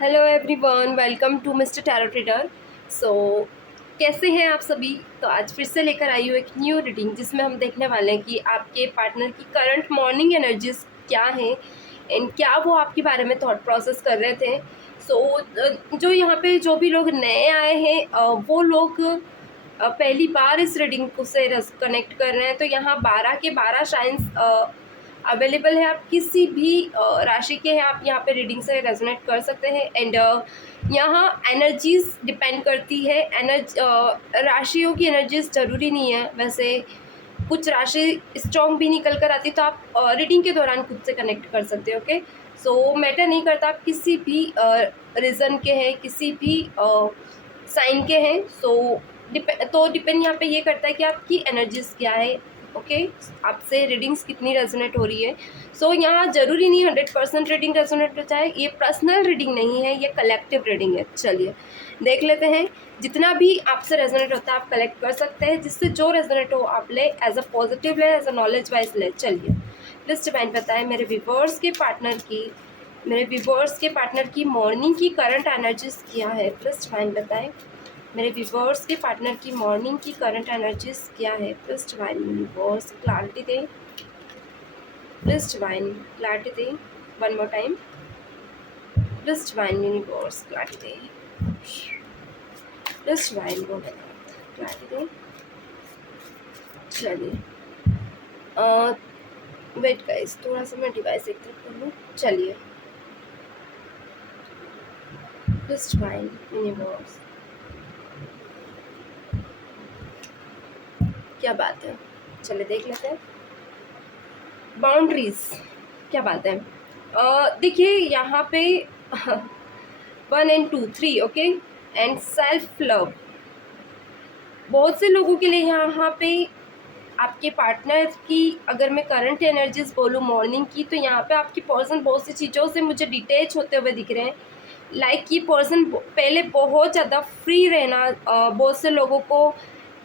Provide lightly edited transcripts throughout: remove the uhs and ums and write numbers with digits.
Hello everyone, welcome to Mister Tarot Trader. So कैसे हैं आप सभी। तो आज फिर से लेकर आई हूँ एक न्यू रीडिंग जिसमें हम देखने वाले हैं कि आपके पार्टनर की करंट मॉर्निंग एनर्जीज क्या हैं एंड क्या वो आपके बारे में थॉट प्रोसेस कर रहे थे। जो यहाँ पे जो भी लोग नए आए हैं वो लोग पहली बार इस रीडिंग को से कनेक्ट कर रहे हैं। तो यहाँ 12 के 12 शाइन्स अवेलेबल है। आप किसी भी राशि के हैं, आप यहाँ पे रीडिंग से रेजोनेट कर सकते हैं। एंड यहाँ एनर्जीज डिपेंड करती है। राशियों की एनर्जीज ज़रूरी नहीं है। वैसे कुछ राशि स्ट्रॉन्ग भी निकल कर आती, तो आप रीडिंग के दौरान खुद से कनेक्ट कर सकते हो। ओके, सो मैटर नहीं करता आप किसी भी रीज़न के हैं, किसी भी साइन के हैं। डिपेंड यहाँ पे ये करता है कि आपकी एनर्जीज क्या है। ओके, आपसे रीडिंग्स कितनी रेजोनेट हो रही है। यहाँ ज़रूरी नहीं 100% रीडिंग रेजोनेट हो जाए। ये पर्सनल रीडिंग नहीं है, ये कलेक्टिव रीडिंग है। चलिए देख लेते हैं। जितना भी आपसे रेजोनेट होता है आप कलेक्ट कर सकते हैं। जिससे जो रेजोनेट हो आप ले, एज अ पॉजिटिव ले, एज अ नॉलेज वाइज ले। चलिए प्लीज डिवाइन बताएं मेरे पार्टनर की मॉर्निंग की करंट एनर्जीज क्या है। प्लीज डिवाइन बताएं मेरे व्यूवर्स के पार्टनर की मॉर्निंग की करंट एनर्जीज क्या है। प्लीज डिवाइन यूनिवर्स क्लैरिटी दें। प्लीज डिवाइन क्लैरिटी दें। One more time. Please divine universe clarity दें। प्लीज डिवाइन क्लैरिटी दें। चलिए वेट गाइस, थोड़ा सा मैं डिवाइस एक तरफ कर लूँ। चलिए प्लीज डिवाइन यूनिवर्स, क्या बात है। चलिए देख लेते हैं। बाउंड्रीज, क्या बात है। देखिए यहाँ पे 1 and 2 3 okay, and self love. बहुत से लोगों के लिए यहाँ पे आपके पार्टनर की अगर मैं करंट एनर्जीज बोलूँ मॉर्निंग की, तो यहाँ पे आपकी पर्सन बहुत सी चीज़ों से मुझे डिटेच होते हुए दिख रहे हैं। लाइक ये पर्सन पहले बहुत ज़्यादा फ्री रहना, बहुत से लोगों को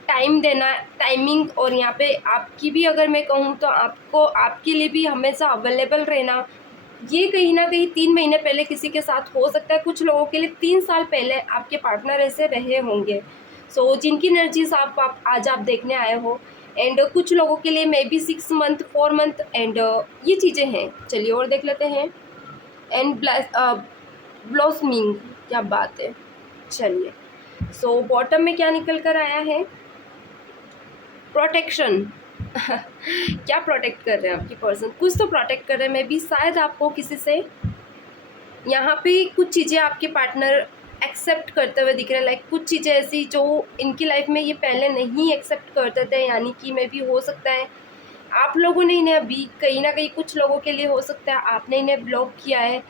टाइम देना, टाइमिंग, और यहाँ पे आपकी भी अगर मैं कहूँ तो आपको आपके लिए भी हमेशा अवेलेबल रहना। ये कहीं ना कहीं 3 महीने पहले किसी के साथ हो सकता है। कुछ लोगों के लिए 3 साल पहले आपके पार्टनर ऐसे रहे होंगे। जिनकी एनर्जीज आप आज आप देखने आए हो। एंड कुछ लोगों के लिए may be 6 month 4 month and ये चीज़ें हैं। चलिए और देख लेते हैं। एंड ब्लॉसमिंग, क्या बात है। चलिए बॉटम में क्या निकल कर आया है। प्रोटेक्शन। क्या प्रोटेक्ट कर रहे हैं आपकी पर्सन, कुछ तो प्रोटेक्ट कर रहे हैं। मे बी शायद आपको किसी से यहाँ पे कुछ चीज़ें आपके पार्टनर एक्सेप्ट करते हुए दिख रहे हैं। लाइक कुछ चीज़ें ऐसी जो इनकी लाइफ में ये पहले नहीं एक्सेप्ट करते थे, यानी कि मे बी हो सकता है आप लोगों ने इन्हें अभी कहीं ना कहीं, कुछ लोगों के लिए हो सकता है आपने इन्हें ब्लॉक किया है,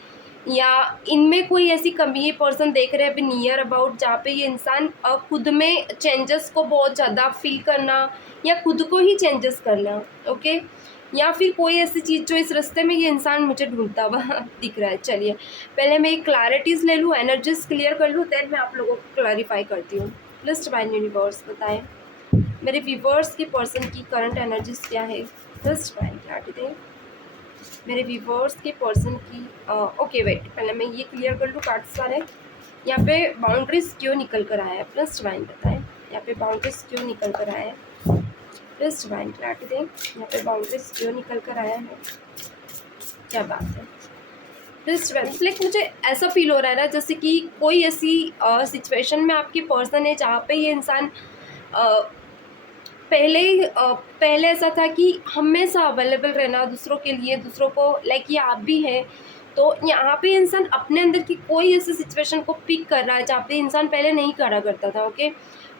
या इनमें कोई ऐसी कमी ये पर्सन देख रहे हैं अभी नियर अबाउट, जहाँ पे ये इंसान खुद में चेंजेस को बहुत ज़्यादा फील करना या खुद को ही चेंजेस करना। ओके, या फिर कोई ऐसी चीज़ जो इस रास्ते में ये इंसान मुझे ढूंढता हुआ दिख रहा है। चलिए पहले मैं एक क्लैरिटीज़ ले लूँ, एनर्जीज क्लियर कर लूँ, देन मैं आप लोगों को क्लैरिफाई करती हूँ। प्लीज डिवाइन यूनिवर्स बताएं मेरे व्यूवर्स के पर्सन की करंट एनर्जीज क्या है। प्लीज डिवाइन क्लैरिटी दें मेरे व्यूवर्स के पर्सन की। ओके वेट, पहले मैं ये क्लियर कर लूँ कार्ड सारे। यहाँ पे बाउंड्रीज क्यों निकल कर आया है। प्लीज डिवाइन बताएं यहाँ पे बाउंड्रीज क्यों निकल कर आया है। प्लीज डिवाइन क्लैरिटी दें यहाँ पे बाउंड्रीज क्यों निकल कर आया है। क्या बात है। प्लीज डिवाइन, लाइक मुझे ऐसा फील हो रहा है ना जैसे कि कोई ऐसी सिचुएशन में आपकी पर्सन है जहाँ पे ये इंसान पहले ऐसा था कि हमेशा अवेलेबल रहना दूसरों के लिए, दूसरों को, लाइक ये आप भी हैं। तो यहाँ पे इंसान अपने अंदर की कोई ऐसी सिचुएशन को पिक कर रहा है जहाँ पे इंसान पहले नहीं करा करता था। ओके,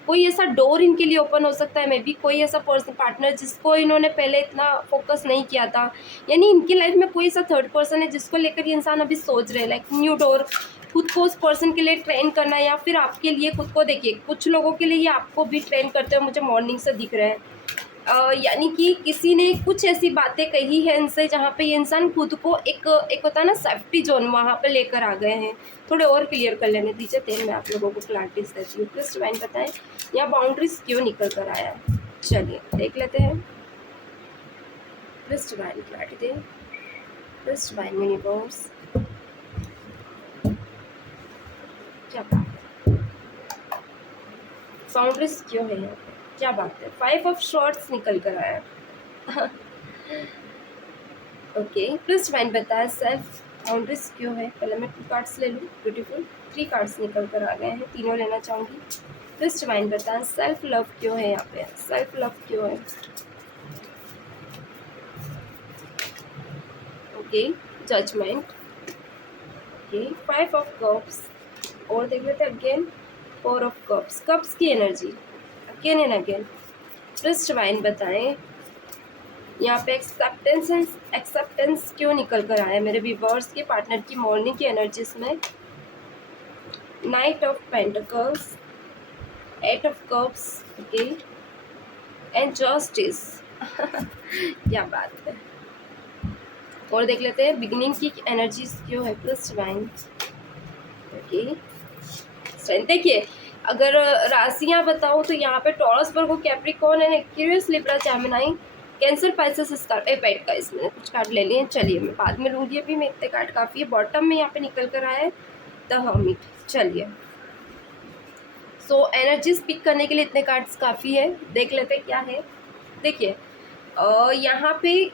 कोई ऐसा डोर इनके लिए ओपन हो सकता है। मे बी कोई ऐसा पर्सन पार्टनर जिसको इन्होंने पहले इतना फोकस नहीं किया था, यानी इनकी लाइफ में कोई ऐसा थर्ड पर्सन है जिसको लेकर ये इंसान अभी सोच रहे हैं। लाइक न्यू डोर, खुद को उस पर्सन के लिए ट्रेन करना, या फिर आपके लिए खुद को। देखिए कुछ लोगों के लिए ये आपको भी ट्रेन करते हुए मुझे मॉर्निंग से दिख रहा है। यानी कि किसी ने कुछ ऐसी बातें कही है इनसे जहाँ पे ये इंसान खुद को एक एक होता है ना सेफ्टी जोन, वहाँ पे लेकर आ गए हैं। थोड़े और क्लियर कर लेने दीजिए, देन मैं आप लोगों को क्लैरिटीज देती हूँ। प्लीज डिवाइन बताएं यहाँ बाउंड्रीज क्यों निकल कर आया है। चलिए देख लेते हैं। प्लीज डिवाइन क्लैरिटी दें। प्लीज डिवाइन यूनिवर्स, क्या बात है, बाउंड्रीज क्यों है यहाँ पे, क्या बात है, 5 ऑफ शॉर्ट्स निकल कर आया। ओके, प्लस डिवाइन बताया सेल्फ बाउंड्रीज क्यों है। पहले मैं 2 कार्ड्स ले लूँ। ब्यूटीफुल, 3 कार्ड्स निकल कर आ गए हैं, तीनों लेना चाहूँगी। प्लस डिवाइन बताया सेल्फ लव क्यों है यहाँ पे, सेल्फ लव क्यों है। Okay, judgment. Okay, 5 of cups, और देख लेते हैं अगेन 4 ऑफ कप्स, कप्स की energy again and again. Plus divine बताएं यहाँ पे एक्सेप्टेंस क्यों निकल कर आया मेरे व्यूअर्स के पार्टनर की मॉर्निंग की एनर्जीज में। Night of pentacles, 8 of cups, okay, and justice. क्या बात है। और देख लेते हैं बिगिनिंग की एनर्जीज क्यों है। Plus divine, okay, strength. देखिए, अगर राशियाँ बताऊँ तो यहाँ पे Taurus, Virgo, Capricorn and Aquarius, Libra, Gemini, Cancer, Pisces, Scorpio, पेट का इसमें कुछ कार्ड ले लिए। चलिए मैं बाद में लूँगी, अभी मैं इतने कार्ड काफ़ी है। बॉटम में यहाँ पे निकल कर आया है द हर्मिट। चलिए, सो एनर्जी पिक करने के लिए इतने कार्ड्स काफ़ी है। देख लेते क्या है। देखिए, यहाँ पे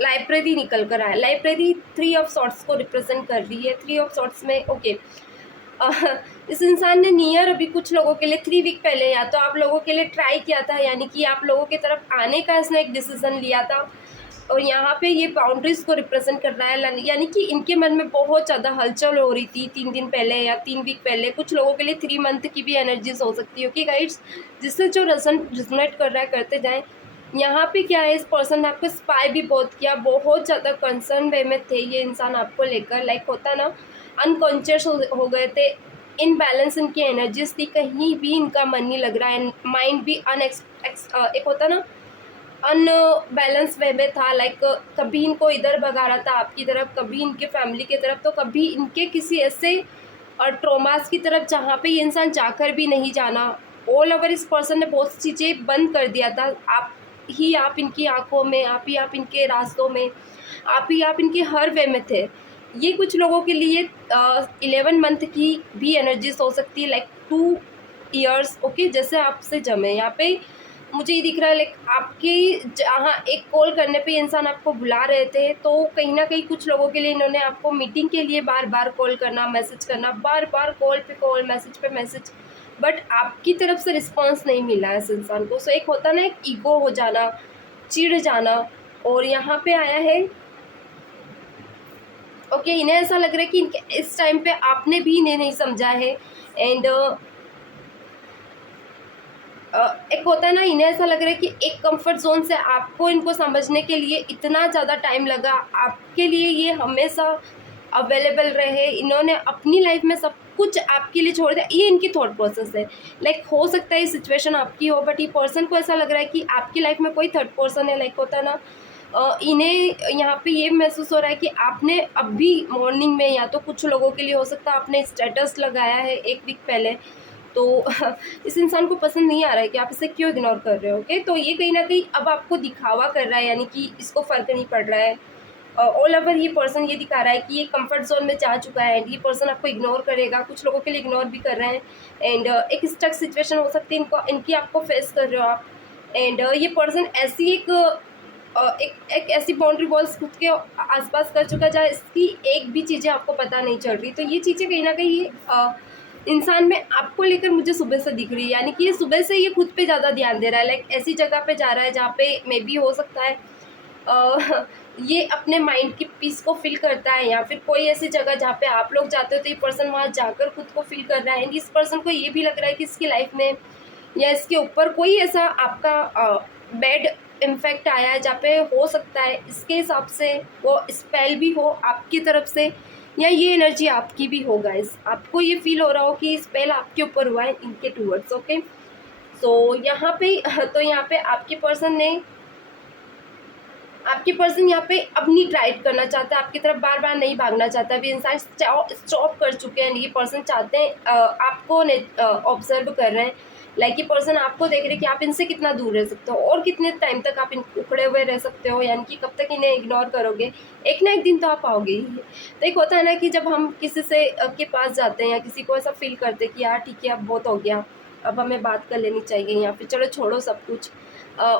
लाइब्रेरी निकल कर आया। लाइब्रेरी 3 ऑफ सॉर्ट्स को रिप्रेजेंट कर रही है। 3 ऑफ सॉर्ट्स में ओके, इस इंसान ने नियर अभी कुछ लोगों के लिए 3 वीक पहले या तो आप लोगों के लिए ट्राई किया था, यानी कि आप लोगों की तरफ आने का इसने एक डिसीजन लिया था। और यहाँ पे ये बाउंड्रीज को रिप्रेजेंट कर रहा है, यानी कि इनके मन में बहुत ज़्यादा हलचल हो रही थी 3 दिन पहले या 3 वीक पहले। कुछ लोगों के लिए 3 मंथ की भी एनर्जीज हो सकती है। ओके गाइड्स, जिससे जो रिजोनेट कर रहा है करते जाएँ। यहाँ पे क्या है, इस पर्सन ने आपको स्पाई भी बहुत किया, बहुत ज़्यादा कंसर्न वे में थे ये इंसान आपको लेकर। लाइक होता ना, अनकॉन्शियस हो गए थे, इनबैलेंस इनकी एनर्जीज थी, कहीं भी इनका मन नहीं लग रहा है, माइंड भी एक होता ना अनबैलेंस वे में था। लाइक कभी इनको इधर भगा रहा था आपकी तरफ, कभी इनके फैमिली की तरफ, तो कभी इनके किसी ऐसे और ट्रोमास की तरफ जहाँ पे ये इंसान जाकर भी नहीं जाना। ऑल ओवर इस पर्सन ने बहुत सी चीज़ें बंद कर दिया था। आप इनकी आंखों में, आप इनके रास्तों में, आप इनके हर वे में थे। ये कुछ लोगों के लिए 11 मंथ की भी एनर्जीज हो सकती है, लाइक 2 ईयर्स। ओके, जैसे आपसे जमे। यहाँ पे मुझे ये दिख रहा है, लाइक आपकी जहाँ एक कॉल करने पे इंसान आपको बुला रहे थे, तो कहीं ना कहीं कुछ लोगों के लिए इन्होंने आपको मीटिंग के लिए बार बार कॉल करना, मैसेज करना, बार बार कॉल पे कॉल, मैसेज पे मैसेज, बट आपकी तरफ से रिस्पॉन्स नहीं मिला है इस इंसान को। सो एक होता ना, एक ईगो हो जाना, चिढ़ जाना। और यहाँ पे आया है ओके, इन्हें ऐसा लग रहा है कि इनके इस टाइम पे आपने भी इन्हें नहीं समझा है। एंड एक होता है ना, इन्हें ऐसा लग रहा है कि एक कंफर्ट जोन से आपको इनको समझने के लिए इतना ज़्यादा टाइम लगा, आपके लिए ये हमेशा अवेलेबल रहे, इन्होंने अपनी लाइफ में सब कुछ आपके लिए छोड़ दिया। ये इनकी थॉट प्रोसेस है। लाइक हो सकता है ये सिचुएशन आपकी हो, बट ये पर्सन को ऐसा लग रहा है कि आपकी लाइफ में कोई थर्ड पर्सन है। लाइक होता है ना, इन्हें यहाँ पे ये महसूस हो रहा है कि आपने अभी मॉर्निंग में, या तो कुछ लोगों के लिए हो सकता है आपने स्टेटस लगाया है 1 वीक पहले, तो इस इंसान को पसंद नहीं आ रहा है कि आप इसे क्यों इग्नोर कर रहे हो। ओके, तो ये कहीं ना कहीं अब आपको दिखावा कर रहा है, यानी कि इसको फ़र्क नहीं पड़ रहा है। ऑल ओवर ये पर्सन ये दिखा रहा है कि ये कंफर्ट जोन में जा चुका है, एंड ये पर्सन आपको इग्नोर करेगा, कुछ लोगों के लिए इग्नोर भी कर रहे हैं। एंड एक स्टक सिचुएशन हो सकती है इनकी आपको फेस कर रहे हो आप। एंड ये पर्सन ऐसी एक ऐसी बाउंड्री वॉल्स खुद के आसपास कर चुका है जहाँ इसकी एक भी चीज़ें आपको पता नहीं चल रही। तो ये चीज़ें कहीं ना कहीं इंसान में आपको लेकर मुझे सुबह से दिख रही है, यानी कि ये सुबह से ये खुद पे ज़्यादा ध्यान दे रहा है। लाइक ऐसी जगह पे जा रहा है जहाँ पे मे बी हो सकता है ये अपने माइंड की पीस को फील करता है, या फिर कोई ऐसी जगह जहाँ पे आप लोग जाते हो तो ये पर्सन वहाँ जाकर खुद को फील कर रहा है। एंड इस पर्सन को ये भी लग रहा है कि इसकी लाइफ में या इसके ऊपर कोई ऐसा आपका बैड इम्फेक्ट आया है जहाँ पे हो सकता है इसके हिसाब से वो स्पेल भी हो आपकी तरफ से, या ये एनर्जी आपकी भी हो। गाइस, आपको ये फील हो रहा हो कि स्पेल आपके ऊपर हुआ है इनके टूवर्ड्स। ओके, सो यहाँ पे तो यहाँ पे आपके पर्सन यहाँ पे अपनी ट्राइड करना चाहता है, आपकी तरफ बार बार नहीं भागना चाहता। अभी इंसान स्टॉप कर चुके हैं। ये पर्सन चाहते हैं आपको ऑब्जर्व कर रहे हैं, लाइक ये पर्सन आपको देख रहे कि आप इनसे कितना दूर रह सकते हो और कितने टाइम तक आप इन उखड़े हुए रह सकते हो, यानी कि कब तक इन्हें इग्नोर करोगे, एक ना एक दिन तो आप आओगे ही। तो एक होता है ना कि जब हम किसी से के पास जाते हैं या किसी को ऐसा फील करते हैं कि यार ठीक है अब बहुत हो गया, अब हमें बात कर लेनी चाहिए, या फिर चलो छोड़ो सब कुछ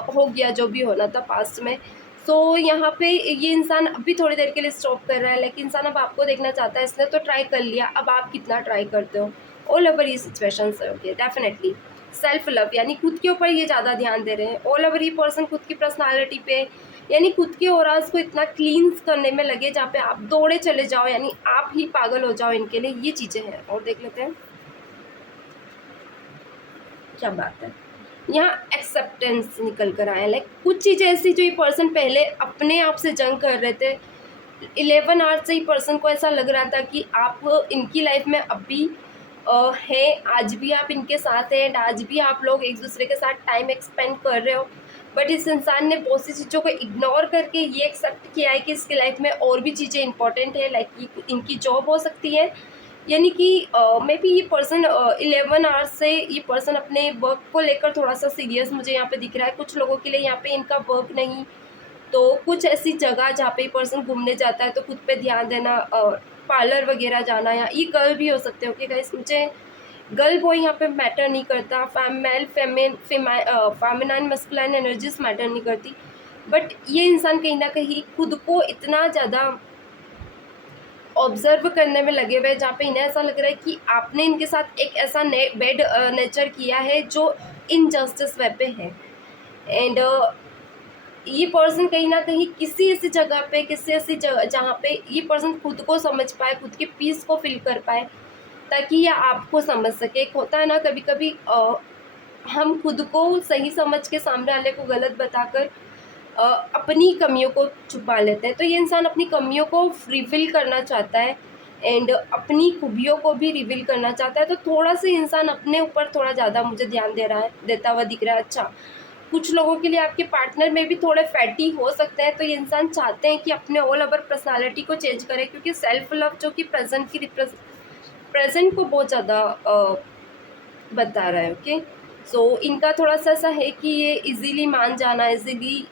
हो गया जो भी होना था पास्ट में। तो यहाँ पे ये इंसान अभी थोड़ी देर के लिए स्टॉप कर रहा है, लेकिन इंसान अब आपको देखना चाहता है, इसने तो ट्राई कर लिया, अब आप कितना ट्राई करते हो। ऑल ओवर ये सिचुएशन है। ओके, डेफिनेटली सेल्फ लव यानी खुद के ऊपर ये ज़्यादा ध्यान दे रहे हैं। ऑल ओवर ये पर्सन खुद की पर्सनालिटी पे यानी खुद के ऑराज को इतना क्लींस करने में लगे जहाँ पे आप दौड़े चले जाओ, यानी आप ही पागल हो जाओ इनके लिए, ये चीज़ें हैं। और देख लेते हैं क्या बात है। यहाँ एक्सेप्टेंस निकल कर आए, लाइक कुछ चीज़ें ऐसी जो ये पर्सन पहले अपने आप से जंग कर रहे थे, 11 आवर्स से ही पर्सन को ऐसा लग रहा था कि आप इनकी लाइफ में अभी है, आज भी आप इनके साथ हैं एंड आज भी आप लोग एक दूसरे के साथ टाइम एक्सपेंड कर रहे हो। बट इस इंसान ने बहुत सी चीज़ों को इग्नोर करके ये एक्सेप्ट किया है कि इसकी लाइफ में और भी चीज़ें इंपॉर्टेंट है, लाइक इनकी जॉब हो सकती है, यानी कि मे बी ये पर्सन 11 आवर्स से ये पर्सन अपने वर्क को लेकर थोड़ा सा सीरियस मुझे यहाँ पे दिख रहा है। कुछ लोगों के लिए यहाँ पे इनका वर्क नहीं, तो कुछ ऐसी जगह जहाँ पे पर्सन घूमने जाता है तो खुद पे ध्यान देना, पार्लर वगैरह जाना, या ये गर्ल भी हो सकते हो कि गाइस, मुझे गर्ल बॉय यहाँ पे मैटर नहीं करता, male feminine masculine energies matter नहीं करती। बट ये इंसान कहीं ना कहीं खुद को इतना ज़्यादा ऑब्जर्व करने में लगे हुए हैं जहाँ पे इन्हें ऐसा लग रहा है कि आपने इनके साथ एक ऐसा बैड नेचर किया है जो इनजस्टिस वे पे है। एंड ये पर्सन कहीं ना कहीं किसी ऐसी जगह पे, किसी ऐसी जगह जहाँ पे ये पर्सन खुद को समझ पाए, खुद के पीस को फील कर पाए, ताकि ये आपको समझ सके। एक होता है ना कभी कभी हम खुद को सही समझ के सामने वाले को गलत बताकर अपनी कमियों को छुपा लेते हैं। तो ये इंसान अपनी कमियों को रिवील करना चाहता है एंड अपनी खूबियों को भी रिवील करना चाहता है। तो थोड़ा सा इंसान अपने ऊपर थोड़ा ज़्यादा मुझे ध्यान देता हुआ दिख रहा है। अच्छा, कुछ लोगों के लिए आपके पार्टनर में भी थोड़े फैटी हो सकते हैं, तो ये इंसान चाहते हैं कि अपने ऑल ओवर पर्सनालिटी को चेंज करें, क्योंकि सेल्फ लव जो कि प्रेजेंट को बहुत ज़्यादा बता रहा है। ओके, सो इनका थोड़ा सा ऐसा है कि ये इजीली मान जाना, इजीली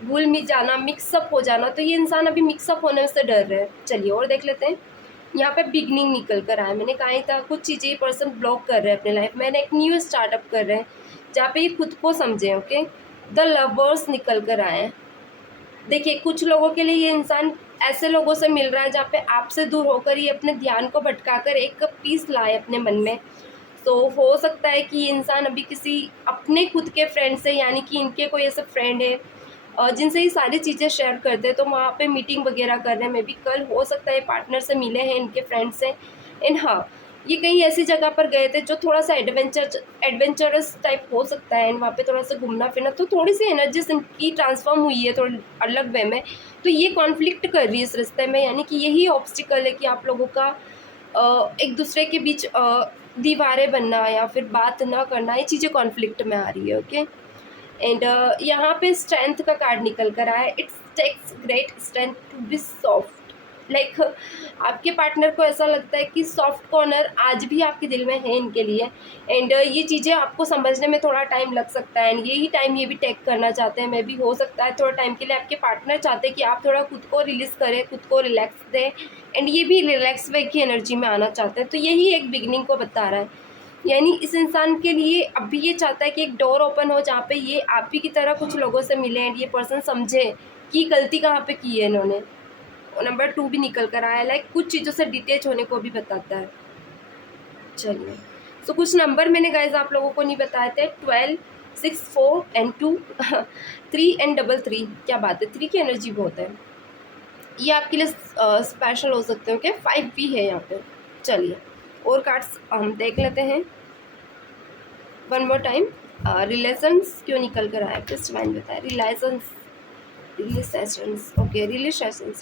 भूल मिल जाना, मिक्सअप हो जाना, तो ये इंसान अभी मिक्सअप होने से डर रहे हैं। चलिए और देख लेते हैं। यहाँ पे बिगनिंग निकल कर आया, मैंने कहा ही था कुछ चीज़ें ये पर्सन ब्लॉक कर रहे हैं अपने लाइफ में, एक न्यू स्टार्टअप कर रहे हैं जहाँ पे ये खुद को समझें। ओके, द लवर्स निकल कर आए हैं। देखिए कुछ लोगों के लिए ये इंसान ऐसे लोगों से मिल रहा है जहाँ पे आपसे दूर होकर ये अपने ध्यान को भटकाकर एक पीस लाए अपने मन में। तो हो सकता है कि ये इंसान अभी किसी अपने खुद के फ्रेंड से, यानी कि इनके कोई ऐसे फ्रेंड है जिनसे ये सारी चीज़ें शेयर करते हैं, तो वहाँ पे मीटिंग वगैरह कर रहे हैं। मे बी कल हो सकता है पार्टनर से मिले हैं इनके फ्रेंड से। एंड हाँ, ये कहीं ऐसी जगह पर गए थे जो थोड़ा सा एडवेंचरस टाइप हो सकता है, एंड वहाँ पे थोड़ा सा घूमना फिरना, तो थोड़ी सी एनर्जीज इनकी ट्रांसफॉर्म हुई है थोड़ी अलग वे में। तो ये कॉन्फ्लिक्ट कर रही है इस रिश्ते में, यानी कि यही ऑब्स्टिकल है कि आप लोगों का एक दूसरे के बीच दीवारें बनना या फिर बात ना करना, ये चीज़ें कॉन्फ्लिक्ट में आ रही है। ओके, एंड यहाँ पे स्ट्रेंथ का कार्ड निकल कर आया है। It's takes great strength to be soft, like आपके पार्टनर को ऐसा लगता है कि सॉफ्ट कॉर्नर आज भी आपके दिल में है इनके लिए। एंड ये चीज़ें आपको समझने में थोड़ा टाइम लग सकता है, एंड यही टाइम ये भी टेक करना चाहते हैं। मे भी हो सकता है थोड़ा टाइम के लिए आपके पार्टनर चाहते हैं कि आप थोड़ा खुद को रिलीज़ करें, खुद को रिलैक्स दें, एंड ये भी रिलैक्स वे की एनर्जी में आना चाहते हैं। तो यही एक बिगनिंग को बता रहा है, यानी इस इंसान के लिए अभी ये चाहता है कि एक डोर ओपन हो जहाँ पे ये आप ही की तरह कुछ लोगों से मिले एंड ये पर्सन समझे कि गलती कहाँ पे की है इन्होंने। नंबर 2 भी निकल कर आया, लाइक कुछ चीज़ों से डिटेच होने को भी बताता है। चलिए, सो कुछ नंबर मैंने गाइस आप लोगों को नहीं बताए थे, 12, 6, 4 एंड 2, 3 एंड 3। क्या बात है, 3 की एनर्जी बहुत है, ये आपके लिए स्पेशल हो सकते हैं। ओके, 5 भी है यहाँ पे। चलिए और कार्ड्स हम देख लेते हैं वन मोर टाइम। रिलेशंस क्यों निकल कर आया, प्लीज डिवाइन बताए। रिलेशंस ओके, रिलेशन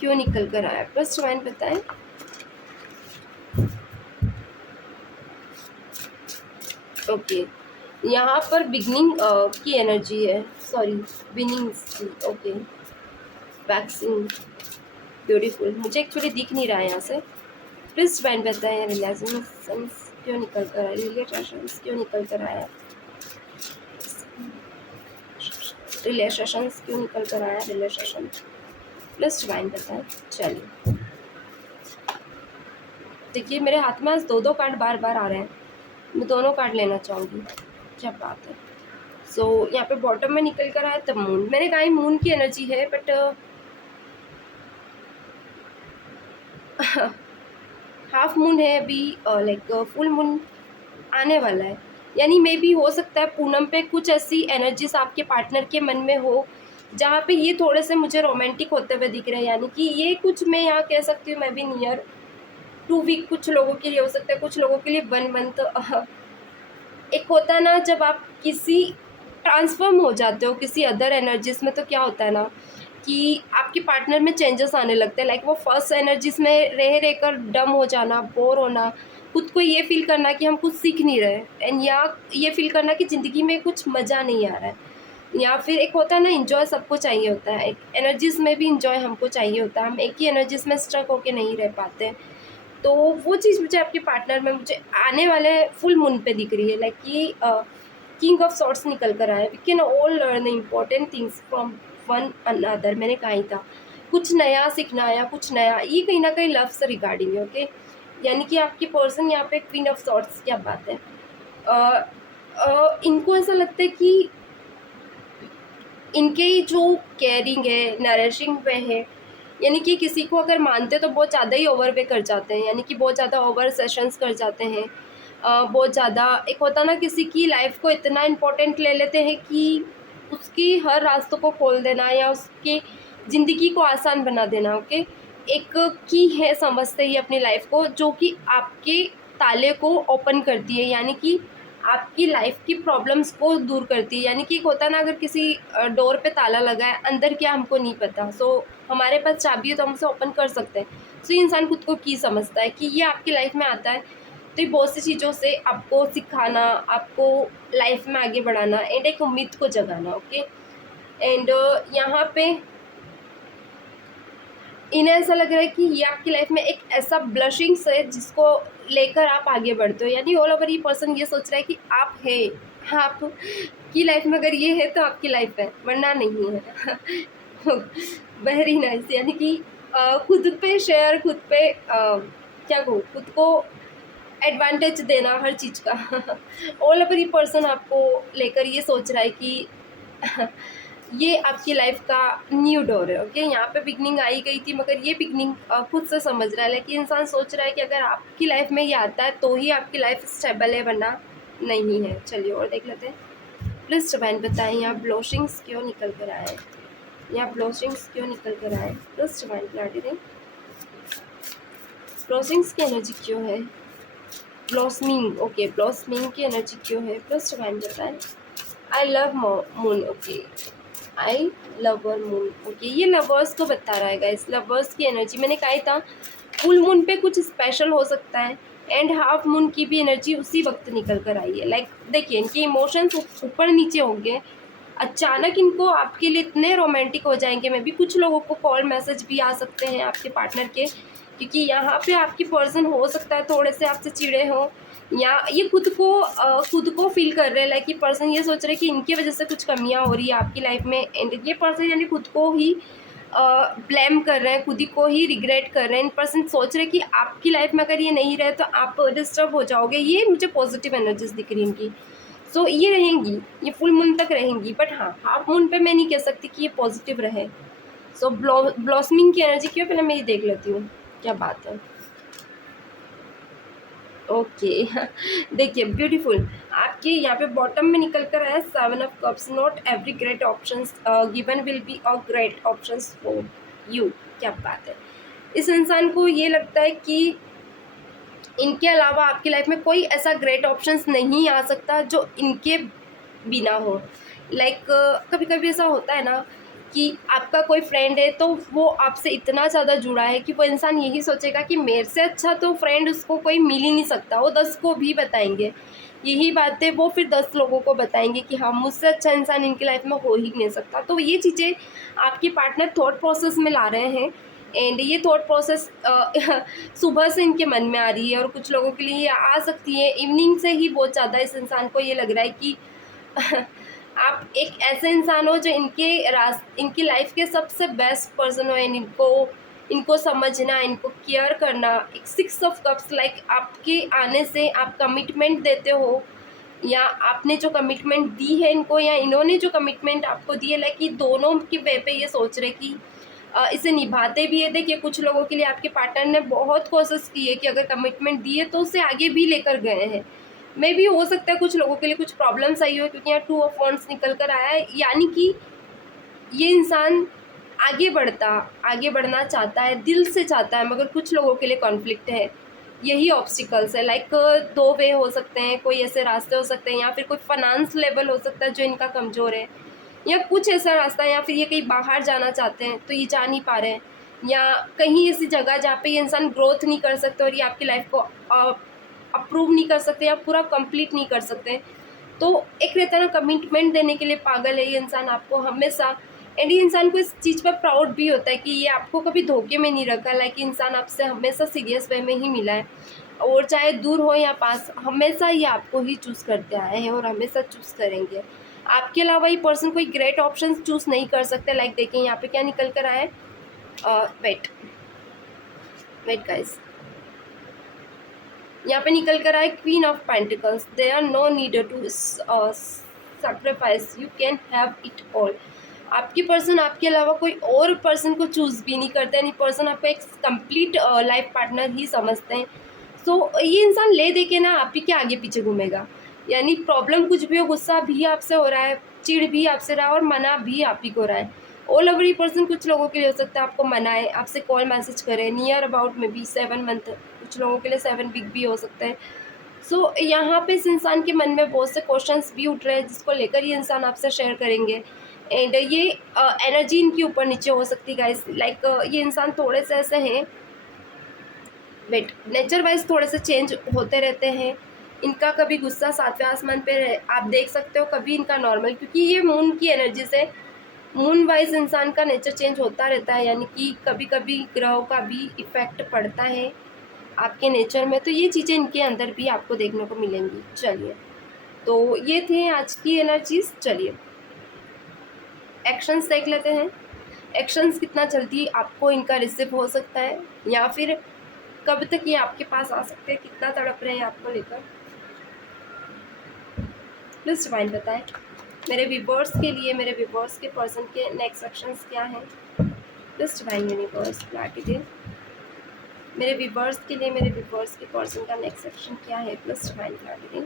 क्यों निकल कर आया, प्लीज डिवाइन बताए। ओके, यहाँ पर बिगनिंग की एनर्जी है, सॉरी बिनिंग्स की। ओके, वैक्सिंग ब्यूटीफुल, मुझे एक्चुअली दिख नहीं रहा है यहाँ से। प्लीज डिवाइन बताए रिलेशंस क्यों निकल कर आया, रिलेशंस क्यों निकल कर आया, रिलेशंस क्यों निकल कर आया, रिलेशन प्लस डिवाइन बताएं। चलिए देखिए मेरे हाथ में आज 2 कार्ड बार बार आ रहे हैं, मैं दोनों कार्ड लेना चाहूँगी, क्या बात है। सो यहाँ पे बॉटम में निकल कर आया तब मून, मैंने कहा मून की एनर्जी है बट हाफ मून है अभी, लाइक फुल मून आने वाला है, यानी मे भी हो सकता है पूनम पे कुछ ऐसी एनर्जीज आपके पार्टनर के मन में हो जहाँ पे ये थोड़े से मुझे रोमांटिक होते हुए दिख रहे हैं, यानी कि ये कुछ मैं यहाँ कह सकती हूँ मैं भी नियर 2 वीक कुछ लोगों के लिए हो सकता है, कुछ लोगों के लिए 1 मंथ। एक होता है ना जब आप किसी ट्रांसफॉर्म हो जाते हो किसी अदर एनर्जीज में, तो क्या होता है ना कि आपके पार्टनर में चेंजेस आने लगते हैं, लाइक वो फर्स्ट एनर्जीज में रहकर डम हो जाना, बोर होना, खुद को ये फील करना कि हम कुछ सीख नहीं रहे, एंड या ये फील करना कि ज़िंदगी में कुछ मज़ा नहीं आ रहा है, या फिर एक होता है ना इंजॉय सबको चाहिए होता है, एक एनर्जीज में भी इंजॉय हमको चाहिए होता है, हम एक ही एनर्जीज में स्ट्रक होके नहीं रह पाते। तो वो चीज़ मुझे आपके पार्टनर में मुझे आने वाले फुल मून पे दिख रही है, लाइक कि किंग ऑफ सॉर्ट्स निकल कर आया, we can all learn important things from one another, मैंने कहा ही था कुछ नया सीखना या कुछ नया, ये कहीं ना कहीं लव से रिगार्डिंग है, ओके। यानी कि आपकी पर्सन यहाँ पे क्वीन ऑफ सॉर्ट्स, क्या बात है। इनको ऐसा लगता है कि इनके जो केयरिंग है, नरिशिंग पे है, यानी कि किसी को अगर मानते तो बहुत ज़्यादा ही ओवर वे कर जाते हैं, यानी कि बहुत ज़्यादा ओवर सेशंस कर जाते हैं, बहुत ज़्यादा एक होता ना किसी की लाइफ को इतना इम्पोर्टेंट ले लेते हैं कि उसकी हर रास्तों को खोल देना या उसकी ज़िंदगी को आसान बना देना, ओके। एक की है समझते ही अपनी लाइफ को, जो कि आपके ताले को ओपन करती है, यानी कि आपकी लाइफ की प्रॉब्लम्स को दूर करती है, यानी कि एक होता है ना अगर किसी डोर पे ताला लगा है, अंदर क्या हमको नहीं पता, सो हमारे पास चाबी है तो हम उसे ओपन कर सकते हैं। सो ये इंसान खुद को की समझता है कि ये आपकी लाइफ में आता है, तो ये बहुत सी चीज़ों से आपको सिखाना, आपको लाइफ में आगे बढ़ाना एंड एक उम्मीद को जगाना, ओके। एंड यहाँ पे इन्हें ऐसा लग रहा है कि ये आपकी लाइफ में एक ऐसा ब्लशिंग्स है जिसको लेकर आप आगे बढ़ते हो, यानी ऑल ओवर ये पर्सन ये सोच रहा है कि आप है, आप की लाइफ में अगर ये है तो आपकी लाइफ है, वरना नहीं है। वेरी नाइस, यानी कि खुद पे शेयर, खुद पे क्या कहूँ, खुद को एडवांटेज देना हर चीज़ का। ऑल ओवर ये पर्सन आपको लेकर ये सोच रहा है कि ये आपकी लाइफ का न्यू डोर है, ओके। यहाँ पे बिगनिंग आई गई थी मगर ये बिगनिंग खुद से समझ रहा है, लेकिन इंसान सोच रहा है कि अगर आपकी लाइफ में ये आता है तो ही आपकी लाइफ स्टेबल है, वरना नहीं है। चलिए और देख लेते हैं, प्लीज़ डिवाइन बताएं यहाँ ब्लोशिंग्स क्यों निकल कर आए, यहाँ ब्लोशिंग्स क्यों निकल कर आए, प्लीज़ डिवाइन क्लैरिटी दें, ब्लोशिंग्स की एनर्जी क्यों है, ब्लॉसमिंग, ओके, ब्लॉसमिंग की एनर्जी क्यों है, प्लीज़ डिवाइन बताएं। I love moon, okay, I lover moon, okay, ये लवर्स को बता रहा है गाइस, लवर्स की एनर्जी मैंने कहा था फुल मून पे कुछ स्पेशल हो सकता है, एंड हाफ मून की भी एनर्जी उसी वक्त निकल कर आई है। लाइक देखिए इनके इमोशंस ऊपर नीचे होंगे, अचानक इनको आपके लिए इतने रोमांटिक हो जाएंगे, मैं भी कुछ लोगों को कॉल मैसेज भी आ सकते हैं आपके पार्टनर के, क्योंकि यहाँ पे आपकी पर्सन हो सकता है थोड़े से आपसे चिड़े हों, या ये खुद को फील कर रहे हैं, लाइक ये पर्सन ये सोच रहे हैं कि इनकी वजह से कुछ कमियां हो रही है आपकी लाइफ में, एंड ये पर्सन यानी खुद को ही ब्लेम कर रहे हैं, खुद ही को ही रिग्रेट कर रहे हैं। इन पर्सन सोच रहे हैं कि आपकी लाइफ में अगर ये नहीं रहे तो आप डिस्टर्ब हो जाओगे, ये मुझे पॉजिटिव एनर्जीज दिख रही इनकी। सो ये रहेंगी, ये फुल मून तक रहेंगी, बट हाँ हाफ मून पे मैं नहीं कह सकती कि ये पॉजिटिव रहे। सो ब्लॉसमिंग की एनर्जी क्यों, पहले मैं ये देख लेती हूँ, क्या बात है। ओके देखिए ब्यूटीफुल, आपके यहाँ पे बॉटम में निकल कर आया 7 of cups, not every great options given will be a great options for you, क्या बात है। इस इंसान को ये लगता है कि इनके अलावा आपकी लाइफ में कोई ऐसा ग्रेट ऑप्शंस नहीं आ सकता जो इनके बिना हो। लाइक कभी कभी ऐसा होता है ना कि आपका कोई फ्रेंड है तो वो आपसे इतना ज़्यादा जुड़ा है कि वो इंसान यही सोचेगा कि मेरे से अच्छा तो फ्रेंड उसको कोई मिल ही नहीं सकता, वो 10 को भी बताएंगे यही बातें, वो फिर 10 लोगों को बताएंगे कि हाँ मुझसे अच्छा इंसान इनकी लाइफ में हो ही नहीं सकता। तो ये चीज़ें आपके पार्टनर थॉट प्रोसेस में ला रहे हैं एंड ये थॉट प्रोसेस सुबह से इनके मन में आ रही है, और कुछ लोगों के लिए ये आ सकती है इवनिंग से ही। बहुत ज़्यादा इस इंसान को ये लग रहा है कि आप एक ऐसे इंसान हो जो इनकी लाइफ के सबसे बेस्ट पर्सन हो, एंड इनको समझना, इनको केयर करना। एक 6 ऑफ कप्स, लाइक आपके आने से आप कमिटमेंट देते हो, या आपने जो कमिटमेंट दी है इनको, या इन्होंने जो कमिटमेंट आपको दी है, लाइक ये दोनों की वे पे ये सोच रहे कि इसे निभाते भी है। देखिए, कुछ लोगों के लिए आपके पार्टनर ने बहुत कोशिश की है कि अगर कमिटमेंट दी है तो उसे आगे भी लेकर गए हैं। मे भी हो सकता है कुछ लोगों के लिए कुछ प्रॉब्लम्स आई हो, क्योंकि यहाँ 2 ऑफ वॉन्ड्स निकल कर आया है, यानी कि ये इंसान आगे बढ़ना चाहता है, दिल से चाहता है, मगर कुछ लोगों के लिए कॉन्फ्लिक्ट है। यही ऑब्स्टिकल्स है, लाइक 2 वे हो सकते हैं, कोई ऐसे रास्ते हो सकते हैं, या फिर कोई फाइनेंस लेवल हो सकता है जो इनका कमज़ोर है, या कुछ ऐसा रास्ता, या फिर ये कहीं बाहर जाना चाहते हैं तो ये जा नहीं पा रहे हैं, या कहीं ऐसी जगह जहाँ पे ये इंसान ग्रोथ नहीं कर सकते और ये आपकी लाइफ को अप्रूव नहीं कर सकते या पूरा कंप्लीट नहीं कर सकते। तो एक रहता है ना, कमिटमेंट देने के लिए पागल है ये इंसान आपको हमेशा। एंड ये इंसान को इस चीज़ पर प्राउड भी होता है कि ये आपको कभी धोखे में नहीं रखा, लाइक इंसान आपसे हमेशा सीरियस वे में ही मिला है, और चाहे दूर हो या पास, हमेशा ये आपको ही चूज़ करते आए हैं और हमेशा चूज़ करेंगे। आपके अलावा ये पर्सन कोई ग्रेट ऑप्शन चूज़ नहीं कर सकते। लाइक देखिए यहाँ पे क्या निकल कर आया है, वेट गाइस, यहाँ पे निकल कर आए queen of pentacles. There are no need to sacrifice, you can have it all. आपकी पर्सन आपके अलावा कोई और पर्सन को चूज़ भी नहीं करते, यानी पर्सन आपको एक कंप्लीट लाइफ पार्टनर ही समझते हैं। सो ये इंसान ले दे के ना आप ही के आगे पीछे घूमेगा, यानी प्रॉब्लम कुछ भी हो, गुस्सा भी आपसे हो रहा है, चिढ़ भी आपसे रहा है, और मना भी आप ही को रहा है। ऑल ओवर ये पर्सन कुछ लोगों के लिए हो सकता है आपको मनाए, आपसे कॉल मैसेज करे नियर अबाउट में भी 7 मंथ, कुछ लोगों के लिए 7 वीक भी हो सकता है। सो यहाँ पे इस इंसान के मन में बहुत से क्वेश्चंस भी उठ रहे हैं, जिसको लेकर ये इंसान आपसे शेयर करेंगे। एंड ये एनर्जी इनकी ऊपर नीचे हो सकती है गाइस, लाइक ये इंसान थोड़े से ऐसे हैं, नेचर वाइज थोड़े से चेंज होते रहते हैं। इनका कभी गुस्सा 7वें आसमान पे आप देख सकते हो, कभी इनका नॉर्मल, क्योंकि ये मून की एनर्जी से, मून वाइज इंसान का नेचर चेंज होता रहता है, यानी कि कभी कभी ग्रहों का भी इफेक्ट पड़ता है आपके नेचर में। तो ये चीज़ें इनके अंदर भी आपको देखने को मिलेंगी। चलिए, तो ये थे आज की एनर्जीज। चलिए एक्शंस देख लेते हैं, एक्शंस कितना जल्दी आपको इनका रिसीव हो सकता है, या फिर कब तक ये आपके पास आ सकते हैं, कितना तड़प रहे हैं आपको लेकर। प्लीज़ डिवाइन बताएं मेरे व्यूअर्स के लिए, मेरे व्यूअर्स के पर्सन के नेक्स्ट एक्शंस क्या हैं। प्लीज़ डिवाइन यूनिवर्स क्लैरिटी दे मेरे व्यूअर्स के लिए, मेरे व्यूअर्स के पर्सन का नेक्स्ट एक्शन क्या है। Please divine clarity they,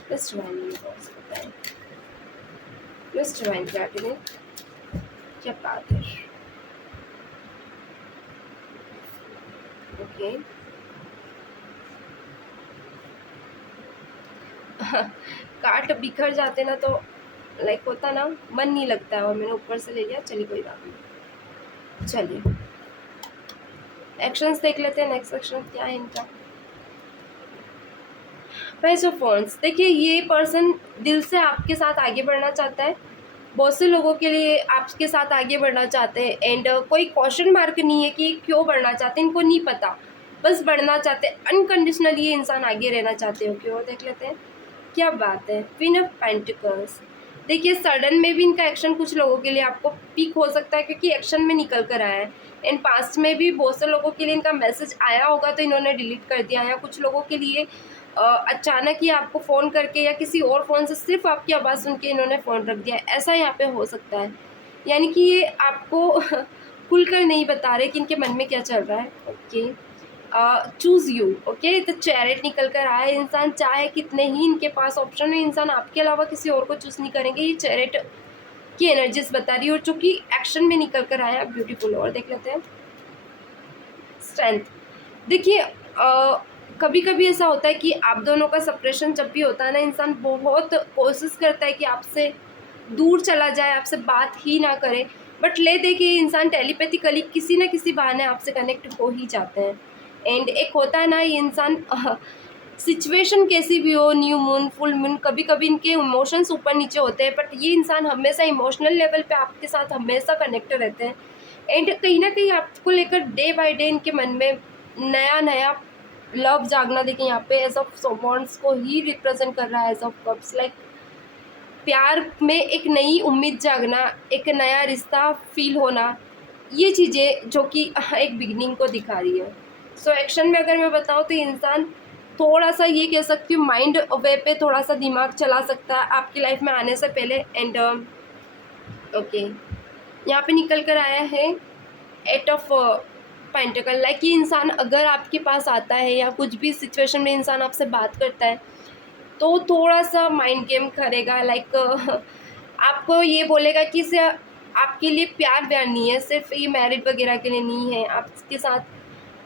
please divine universe बताएं, प्लीज़ डिवाइन क्लैरिटी दे, क्या बात है। ओके काट बिखर जाते ना तो लाइक होता ना, मन नहीं लगता है, और मैंने ऊपर से ले लिया। चलिए कोई बात नहीं, चलिए एक्शंस देख लेते हैं, नेक्स्ट एक्शन क्या है इनका। पेज ऑफ वॉन्ड्स, देखिए ये पर्सन दिल से आपके साथ आगे बढ़ना चाहता है, बहुत से लोगों के लिए आपके साथ आगे बढ़ना चाहते हैं। एंड कोई क्वेश्चन मार्क नहीं है कि क्यों बढ़ना चाहते हैं, इनको नहीं पता, बस बढ़ना चाहते हैं अनकंडीशनली। ये इंसान आगे रहना चाहते हो क्यों, देख लेते हैं क्या बात है। क्वीन ऑफ पेंटिकल्स, देखिए सडन में भी इनका एक्शन कुछ लोगों के लिए आपको पीक हो सकता है, क्योंकि एक्शन में निकल कर आया है। एंड पास्ट में भी बहुत से लोगों के लिए इनका मैसेज आया होगा तो इन्होंने डिलीट कर दिया, या कुछ लोगों के लिए अचानक ही आपको फ़ोन करके या किसी और फ़ोन से सिर्फ आपकी आवाज़ सुन के इन्होंने फ़ोन रख दिया, ऐसा यहाँ पे हो सकता है। यानी कि ये आपको खुलकर नहीं बता रहे कि इनके मन में क्या चल रहा है। Okay, choose you. ओके, तो चैरेट निकल कर आया। इंसान चाहे कितने ही इनके पास ऑप्शन है, इंसान आपके अलावा किसी और को चूज़ नहीं करेंगे। ये चैरेट की एनर्जीज बता रही है, और जो कि एक्शन में निकल कर आया ब्यूटीफुल। और देख लेते हैं स्ट्रेंथ। देखिए कभी कभी ऐसा होता है कि आप दोनों का सेपरेशन जब भी होता है ना, इंसान बहुत कोशिश करता है कि आपसे दूर चला जाए, आपसे बात ही ना करे, बट ले दे के इंसान टेलीपैथिकली किसी न किसी बहाने आपसे कनेक्ट हो ही जाते हैं। एंड एक होता है ना, ये इंसान सिचुएशन कैसी भी हो, न्यू मून फुल मून, कभी कभी इनके इमोशंस ऊपर नीचे होते हैं, बट ये इंसान हमेशा इमोशनल लेवल पे आपके साथ हमेशा कनेक्ट रहते हैं। एंड कहीं ना कहीं आपको लेकर डे बाय डे इनके मन में नया नया लव जागना। देखिए यहाँ पे एज ऑफ वॉन्ड्स को ही रिप्रेजेंट कर रहा है, एज ऑफ कप्स, लाइक प्यार में एक नई उम्मीद जागना, एक नया रिश्ता फील होना, ये चीज़ें जो कि एक बिगनिंग को दिखा रही है। सो एक्शन में अगर मैं बताऊँ तो इंसान थोड़ा सा, ये कह सकती हूँ, माइंड वे पे थोड़ा सा दिमाग चला सकता है आपकी लाइफ में आने से पहले। एंड ओके, यहाँ पे निकल कर आया है 8 ऑफ पेंटिकल। लाइक ये इंसान अगर आपके पास आता है या कुछ भी सिचुएशन में इंसान आपसे बात करता है तो थोड़ा सा माइंड गेम करेगा। लाइक आपको ये बोलेगा कि इसे आपके लिए प्यार व्यार नहीं है, सिर्फ ये मैरिड वगैरह के लिए नहीं है, आपके साथ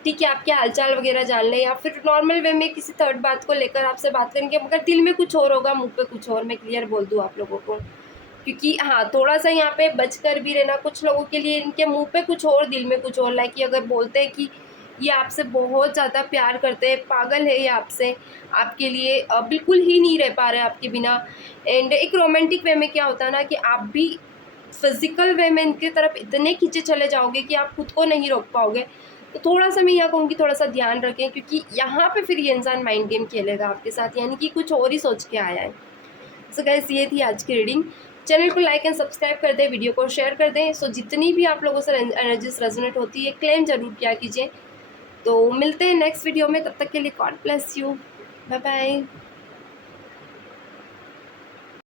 ठीक है आपके हालचाल वगैरह जान ले, या फिर नॉर्मल वे में किसी थर्ड बात को लेकर आपसे बात करेंगे, मगर दिल में कुछ और होगा, मुंह पे कुछ और। मैं क्लियर बोल दूँ आप लोगों को, क्योंकि हाँ थोड़ा सा यहाँ पे बचकर भी रहना। कुछ लोगों के लिए इनके मुंह पे कुछ और, दिल में कुछ और। लाइक ये अगर बोलते हैं कि ये आपसे बहुत ज़्यादा प्यार करते हैं, पागल है ये आपसे, आपके लिए बिल्कुल ही नहीं रह पा रहे आपके बिना। एंड एक रोमांटिक वे में क्या होता है ना कि आप भी फिजिकल वे में इनकी तरफ इतने खींचे चले जाओगे कि आप खुद को नहीं रोक पाओगे। तो थोड़ा सा मैं यहाँ कहूँगी थोड़ा सा ध्यान रखें, क्योंकि यहाँ पे फिर ये इंसान माइंड गेम खेलेगा आपके साथ, यानी कि कुछ और ही सोच के आया है। सो गाइस ये थी आज की रीडिंग। चैनल को लाइक एंड सब्सक्राइब कर दें, वीडियो को शेयर कर दें। सो जितनी भी आप लोगों से एनर्जीज रेजोनेट होती है क्लेम जरूर किया कीजिए। तो मिलते हैं नेक्स्ट वीडियो में, तब तक के लिए God bless you, bye bye.